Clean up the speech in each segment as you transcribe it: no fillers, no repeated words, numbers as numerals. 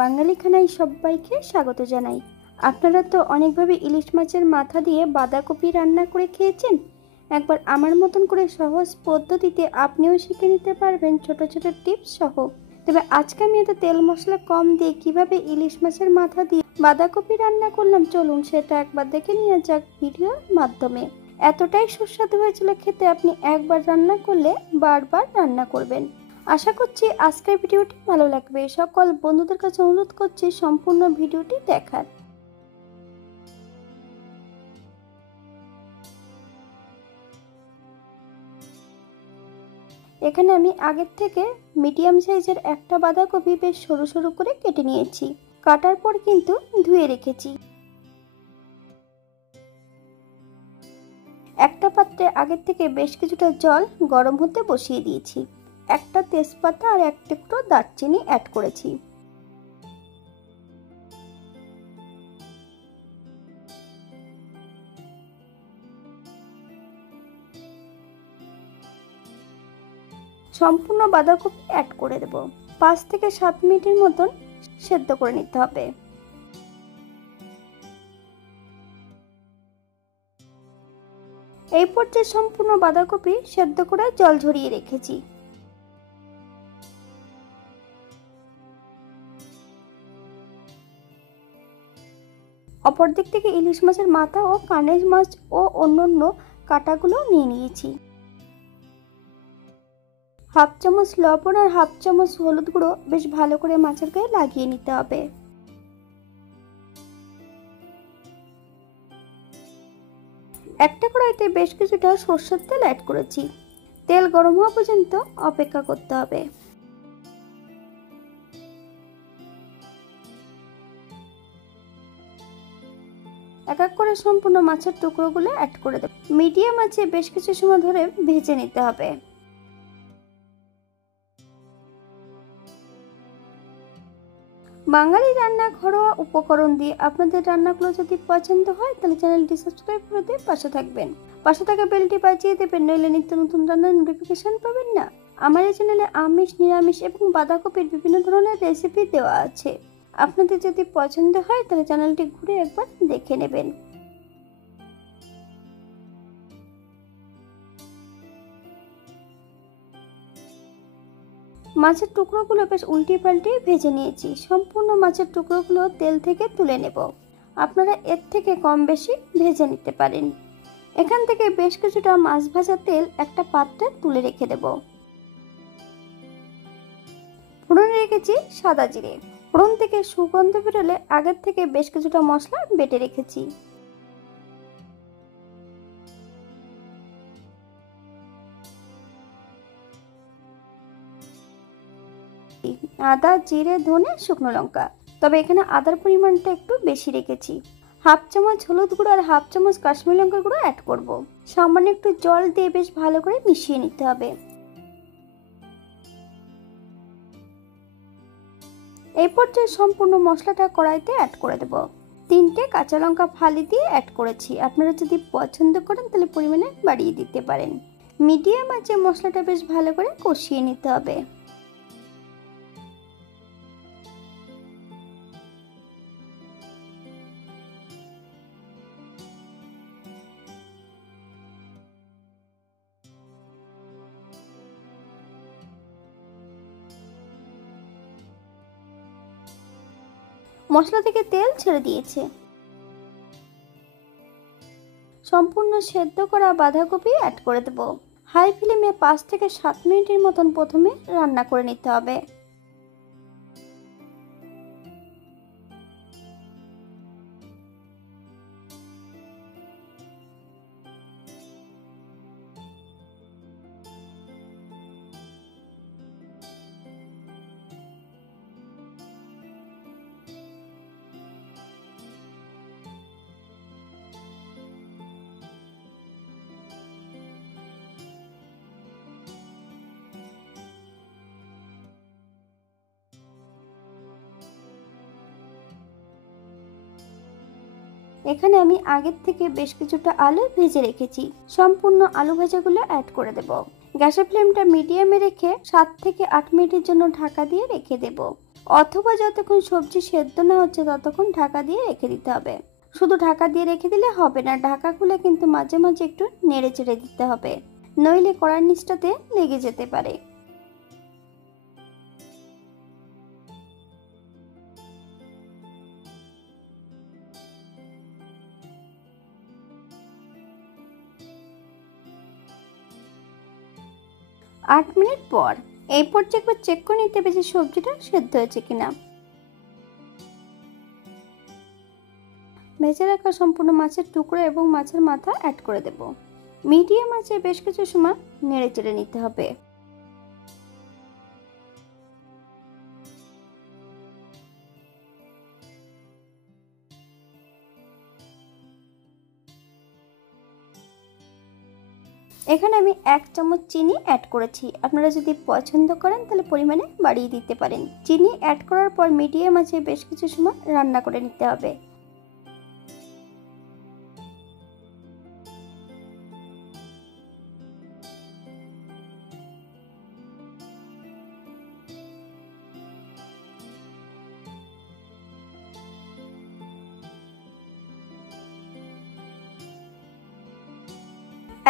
বাঙালি খানায় সবাইকে স্বাগত জানাই। আপনারা তো অনেকভাবে ইলিশ মাছের মাথা দিয়ে বাঁধাকপি রান্না করে খেয়েছেন। একবার আমার মতন করে সহজ পদ্ধতিতে আপনিও শিখে নিতে পারবেন ছোট ছোট টিপস সহ। তবে আজকে আমি এত তেল মশলা কম দিয়ে কিভাবে ইলিশ মাছের মাথা দিয়ে বাঁধাকপি রান্না করলাম, চলুন সেটা একবার দেখে নিয়ে যাক ভিডিওর মাধ্যমে। এতটাই সুস্বাদু হয়েছিল খেতে, আপনি একবার রান্না করলে বারবার রান্না করবেন। আশা করছি আজকের ভিডিওটি ভালো লাগবে। সকল বন্ধুদের কাছে অনুরোধ করছি সম্পূর্ণ ভিডিওটি দেখার। এখানে আমি আগের থেকে মিডিয়াম সাইজের একটা বাঁধাকপি বেশ সরু সরু করে কেটে নিয়েছি। কাটার পর কিন্তু ধুয়ে রেখেছি। একটা পাত্রে আগের থেকে বেশ কিছুটা জল গরম হতে বসিয়ে দিয়েছি। একটা তেজপাতা আর এক টুকরো দারচিনি অ্যাড করেছি। সম্পূর্ণ বাঁধাকপি অ্যাড করে দেব। 5 থেকে 7 মিনিটের মতন সেদ্ধ করে নিতে হবে। এই পর্যায়ে সম্পূর্ণ বাঁধাকপি সেদ্ধ করে জল ঝরিয়ে রেখেছি। অপর দিক থেকে ইলিশ মাছের মাথা ও কানের মাছ ও অন্যান্য কাটাগুলো নিয়ে নিয়েছি। হাফ চামচ লবণ আর হাফ চামচ হলুদ গুঁড়ো বেশ ভালো করে মাছের গায়ে লাগিয়ে নিতে হবে। একটা কড়াইতে বেশ কিছুটা সরষের তেল অ্যাড করেছি। তেল গরম হওয়া পর্যন্ত অপেক্ষা করতে হবে। এক এক করে সম্পূর্ণ মাছের টুকরোগুলো অ্যাড করে দেব। মিডিয়াম আঁচে বেশ কিছু সময় ধরে ভেজে নিতে হবে। বাঙালি রান্না ঘরোয়া উপকরণ দিয়ে আপনাদের রান্নাগুলো যদি পছন্দ হয় তাহলে চ্যানেলটি সাবস্ক্রাইব করে দিয়ে পাশে থাকবেন। পাশে থাকা বেলটি বাজিয়ে দেবেন, নইলে নিত্য নতুন রান্নার নোটিফিকেশন পাবেন না। আমার এই চ্যানেলে আমিষ, নিরামিষ এবং বাঁধাকপির বিভিন্ন ধরনের রেসিপি দেওয়া আছে। আপনাদের যদি পছন্দ হয় তাহলে চ্যানেলটি ঘুরে একবার দেখে নেবেন। মাছের টুকরোগুলো বেশ উল্টে পাল্টে ভেজে নিয়েছি। সম্পূর্ণ মাছের টুকরোগুলো তেল থেকে তুলে নেব। আপনারা এর থেকে কম বেশি ভেজে নিতে পারেন। এখান থেকে বেশ কিছুটা মাছ ভাজা তেল একটা পাত্রে তুলে রেখে দেব। ফোড়নে রেখেছি সাদা জিরে। ফোড়ন থেকে সুগন্ধ বেরোলে আগের থেকে বেশ কিছুটা মশলা বেটে রেখেছি। আদা, জিরে, ধনে, শুকনো লঙ্কা। তবে এখানে আদার পরিমাণটা একটু বেশি রেখেছি। হাফ চামচ হলুদ গুঁড়ো আর হাফ চামচ কাশ্মীরি লঙ্কার গুঁড়ো অ্যাড করব। সামান্য একটু জল দিয়ে বেশ ভালো করে মিশিয়ে নিতে হবে। এই পর্যায়ে সম্পূর্ণ মশলাটা কড়াইতে অ্যাড করে দেব। 3টে কাঁচা লঙ্কা ফালি দিয়ে অ্যাড করেছি। আপনারা যদি পছন্দ করেন তাহলে পরিমাণে বাড়িয়ে দিতে পারেন। মিডিয়াম আঁচে মশলাটা বেশ ভালো করে কষিয়ে নিতে হবে। মশলা থেকে তেল ছেড়ে দিয়েছে। সম্পূর্ণ সেদ্ধ করা বাঁধাকপি অ্যাড করে দেব। হাই ফ্লেমে 5 থেকে 7 মিনিটের মতন প্রথমে রান্না করে নিতে হবে। এখানে আমি আগের থেকে বেশ কিছুটা আলু ভেজে রেখেছি। সম্পূর্ণ আলু ভাজাগুলো অ্যাড করে দেব। গ্যাসের ফ্লেমটা মিডিয়ামে রেখে 7 থেকে 8 মিনিটের জন্য ঢাকা দিয়ে রেখে দেব। অথবা যতক্ষণ সবজি সেদ্ধ না হচ্ছে ততক্ষণ ঢাকা দিয়ে রেখে দিতে হবে। শুধু ঢাকা দিয়ে রেখে দিলে হবে না, ঢাকা খুলে কিন্তু মাঝে মাঝে একটু নেড়ে চেড়ে দিতে হবে, নইলে কড়ার নিচটাতে লেগে যেতে পারে। আট মিনিট পর এই পর্যায়ে একবার চেক করে নিতে হবে যে সবজিটা সেদ্ধ হয়েছে কিনা। ভেজে রাখা সম্পূর্ণ মাছের টুকরো এবং মাছের মাথা অ্যাড করে দেব। মিডিয়াম আঁচে বেশ কিছু সময় নেড়ে চেড়ে নিতে হবে। এখানে আমি 1 চামচ চিনি অ্যাড করেছি, আপনারা যদি পছন্দ করেন তাহলে পরিমাণে বাড়িয়ে দিতে পারেন। চিনি অ্যাড করার পর মিডিয়াম আঁচে বেশ কিছু সময় রান্না করে নিতে হবে।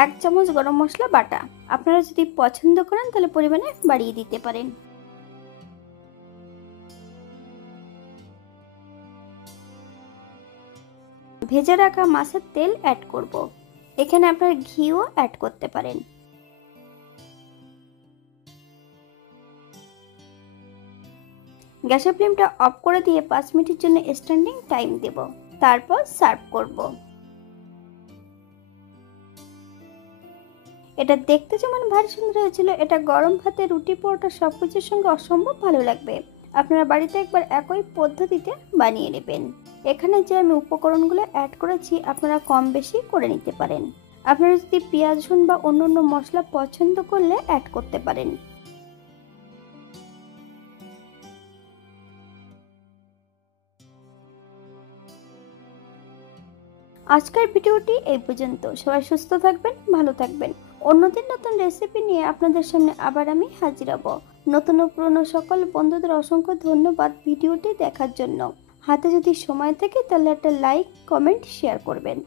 এক চামচ গরম মশলা বাটা, আপনারা যদি পছন্দ করেন তাহলে পরিমাণে বাড়িয়ে দিতে পারেন। ভেজে রাখা মাছের তেল অ্যাড করব। এখানে আপনারা ঘিও অ্যাড করতে পারেন। গ্যাসের ফ্লেমটা অফ করে দিয়ে 5 মিনিটের জন্য স্ট্যান্ডিং টাইম দেব, তারপর সার্ভ করব। এটা দেখতে যেমন ভারী সুন্দর হয়েছিল, এটা গরম ভাতে, রুটি, পরোটা সবকিছুর সঙ্গে অসম্ভব ভালো লাগবে। আপনারা বাড়িতে একবার একই পদ্ধতিতে বানিয়ে নেবেন। এখানে যে আমি উপকরণগুলো অ্যাড করেছি আপনারা কম বেশি করে নিতে পারেন। আপনারা যদি পেঁয়াজ রসুন বা অন্যান্য মশলা পছন্দ করলে অ্যাড করতে পারেন। আজকের ভিডিওটি এই পর্যন্ত। সবাই সুস্থ থাকবেন, ভালো থাকবেন। অন্যদিন নতুন রেসিপি নিয়ে আপনাদের সামনে আবার আমি হাজির হব। নতুন ও পুরনো সকল বন্ধুদের অসংখ্য ধন্যবাদ ভিডিওটি দেখার জন্য। হাতে যদি সময় থাকে তাহলে একটা লাইক, কমেন্ট, শেয়ার করবেন।